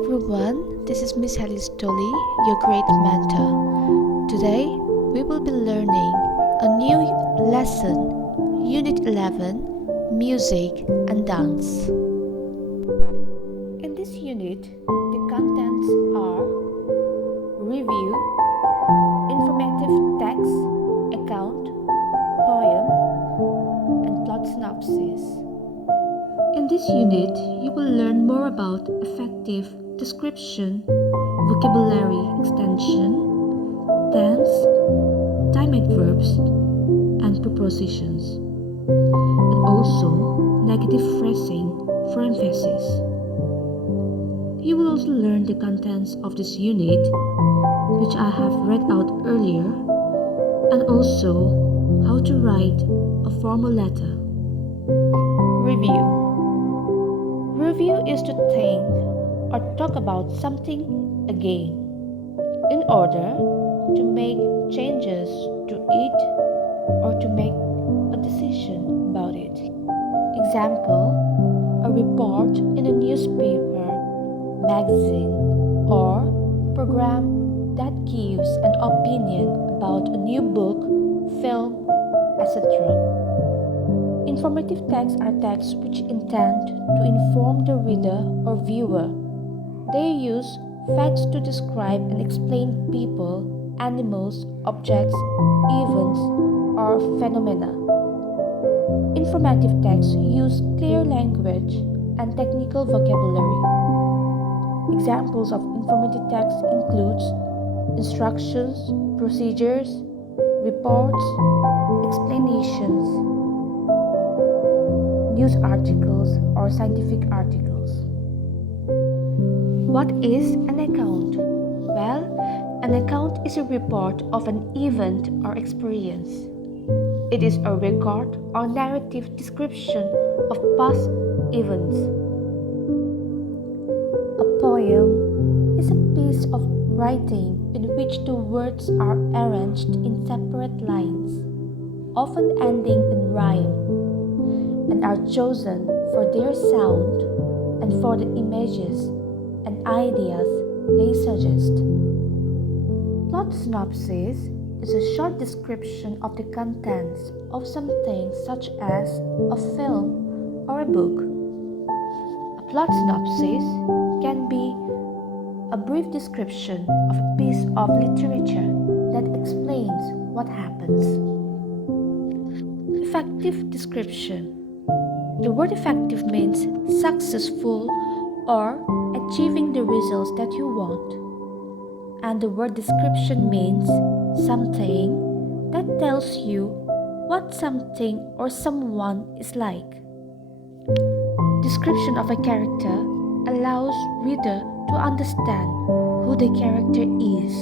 everyone, this is Miss Alice Dolly, your great mentor. Today, we will be learning a new lesson, Unit 11, Music and Dance. In this unit, the contents are review, informative text, account, poem, and plot synopsis. In this unit, you will learn more about effective description, vocabulary extension, tense, time adverbs, and prepositions, and also negative phrasing for emphasis. You will also learn the contents of this unit, which I have read out earlier, and also how to write a formal letter. Review. Review is to think or talk about something again in order to make changes to it or to make a decision about it. Example, a report in a newspaper, magazine, or program that gives an opinion about a new book, film, etc. Informative texts are texts which intend to inform the reader or viewer. They use facts to describe and explain people, animals, objects, events, or phenomena. Informative texts use clear language and technical vocabulary. Examples of informative text includes instructions, procedures, reports, explanations, news articles, or scientific articles. What is an account? Well, an account is a report of an event or experience. It is a record or narrative description of past events. A poem is a piece of writing in which the words are arranged in separate lines, often ending in rhyme, and are chosen for their sound and for the images and ideas they suggest. Plot synopsis is a short description of the contents of something such as a film or a book. A plot synopsis can be a brief description of a piece of literature that explains what happens. Effective description. The word effective means successful or achieving the results that you want. And the word description means something that tells you what something or someone is like. Description of a character allows reader to understand who the character is,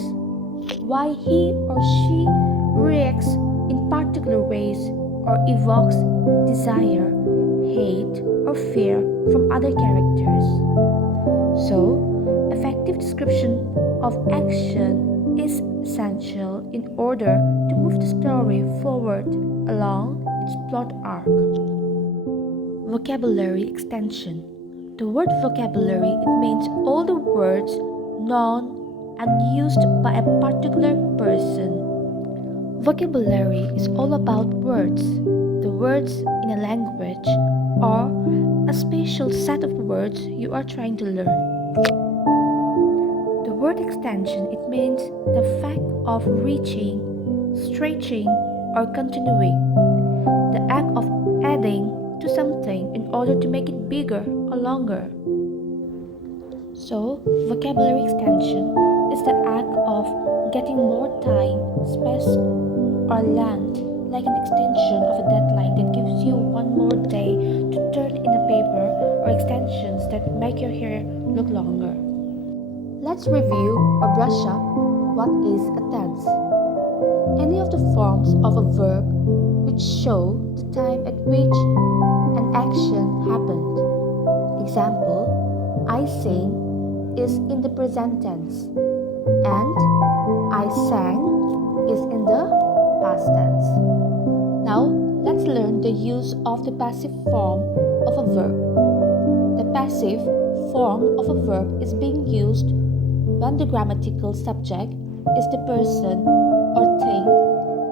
why he or she reacts in particular ways or evokes desire, hate, or fear from other characters. So, effective description of action is essential in order to move the story forward along its plot arc. Vocabulary extension. The word vocabulary, it means all the words known and used by a particular person. Vocabulary is all about words, the words in a language, or a special set of words you are trying to learn. The word extension, it means the fact of reaching, stretching, or continuing. The act of adding to something in order to make it bigger or longer. So, vocabulary extension is the act of getting more time, space, or length, like an extension of a deadline that gives you one more day to turn in a paper, or extensions that make your hair look longer. Let's review or brush up what is a tense. Any of the forms of a verb which show the time at which an action happened. Example, I sing is in the present tense, and I sang is in the past tense. Now, let's learn the use of the passive form of a verb. The passive form of a verb is being used when the grammatical subject is the person or thing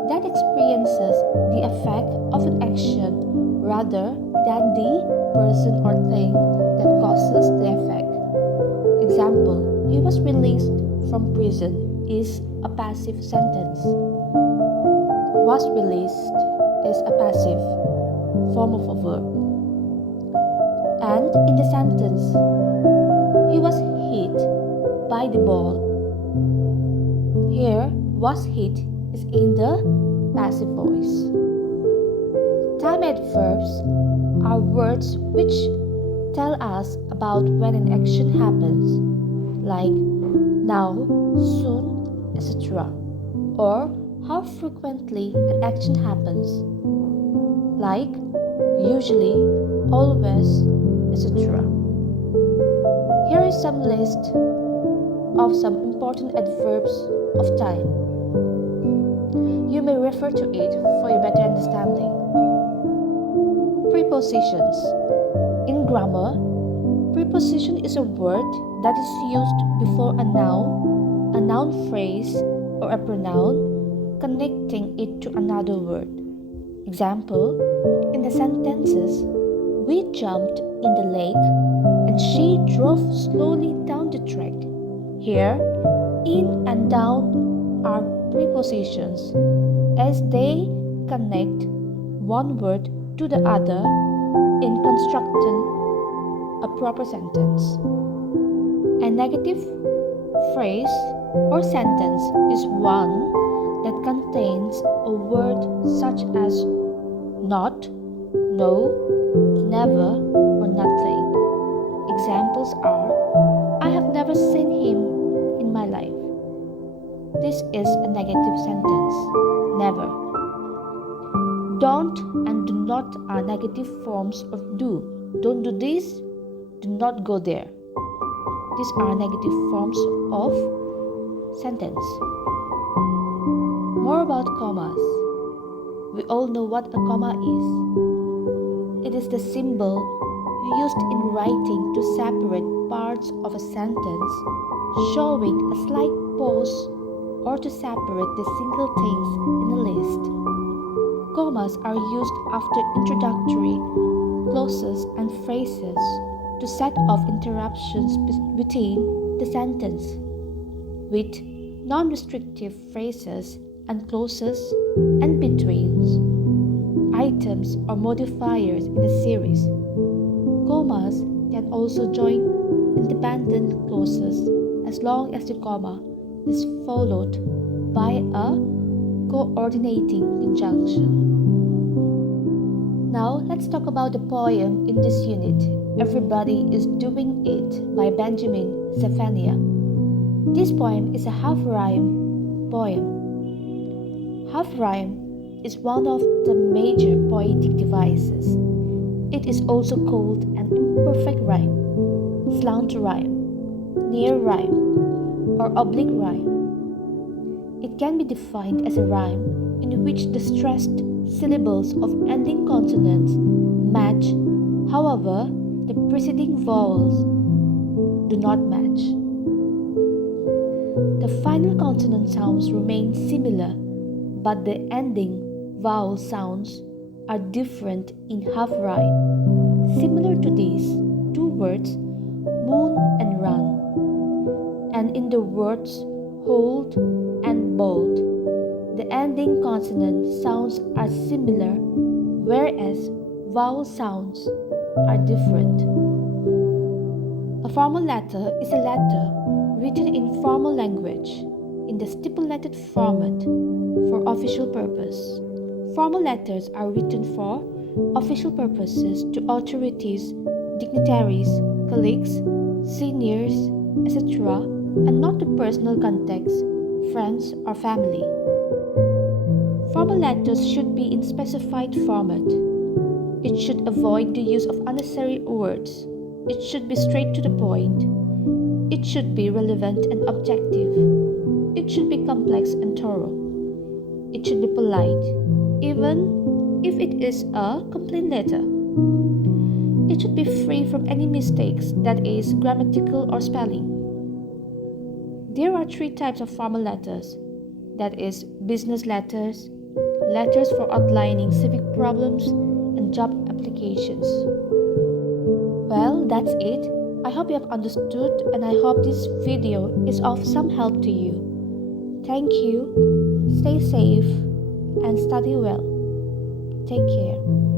that experiences the effect of an action rather than the person or thing that causes the effect. Example, he was released from prison is a passive sentence. Was released is a passive form of a verb. And in the sentence, he was hit by the ball. Here, was hit is in the passive voice. Time-made verbs are words which tell us about when an action happens, like now, soon, etc., or how frequently an action happens, like usually, always, etc. Here is some list of some important adverbs of time. You may refer to it for your better understanding. Prepositions. In grammar, preposition is a word that is used before a noun phrase, or a pronoun, connecting it to another word. Example, in the sentences, we jumped in the lake and she drove slowly down the track. Here, in and down are prepositions as they connect one word to the other in constructing a proper sentence. A negative phrase or sentence is one that contains a word such as not, no, never, or nothing. Examples are, I have never seen him in my life. This is a negative sentence, never. Don't and do not are negative forms of do. Don't do this, do not go there. These are negative forms of sentence. More about commas. We all know what a comma is. It is the symbol used in writing to separate parts of a sentence, showing a slight pause or to separate the single things in a list. Commas are used after introductory clauses and phrases to set off interruptions between the sentence, with non-restrictive phrases and clauses and betweens, items or modifiers in a series. Commas can also join independent clauses as long as the comma is followed by a coordinating conjunction. Now let's talk about the poem in this unit, Everybody is Doing It by Benjamin Zephaniah. This poem is a half-rhyme poem. Half-rhyme is one of the major poetic devices. It is also called an imperfect rhyme, slant rhyme, near rhyme, or oblique rhyme. It can be defined as a rhyme in which the stressed syllables of ending consonants match, however, the preceding vowels do not match. The final consonant sounds remain similar, but the ending vowel sounds are different in half-rhyme. Similar to these two words, moon and run, and in the words hold and bold, the ending consonant sounds are similar, whereas vowel sounds are different. A formal letter is a letter written in formal language in the stipulated format for official purpose. Formal letters are written for official purposes to authorities, dignitaries, colleagues, seniors, etc., and not to personal contacts, friends, or family. Formal letters should be in specified format. It should avoid the use of unnecessary words. It should be straight to the point. It should be relevant and objective. It should be complex and thorough. It should be polite, even if it is a complaint letter. It should be free from any mistakes, that is, grammatical or spelling. There are three types of formal letters, that is, business letters, letters for outlining civic problems, and job applications. Well, that's it. I hope you have understood, and I hope this video is of some help to you. Thank you, stay safe, and study well. Take care.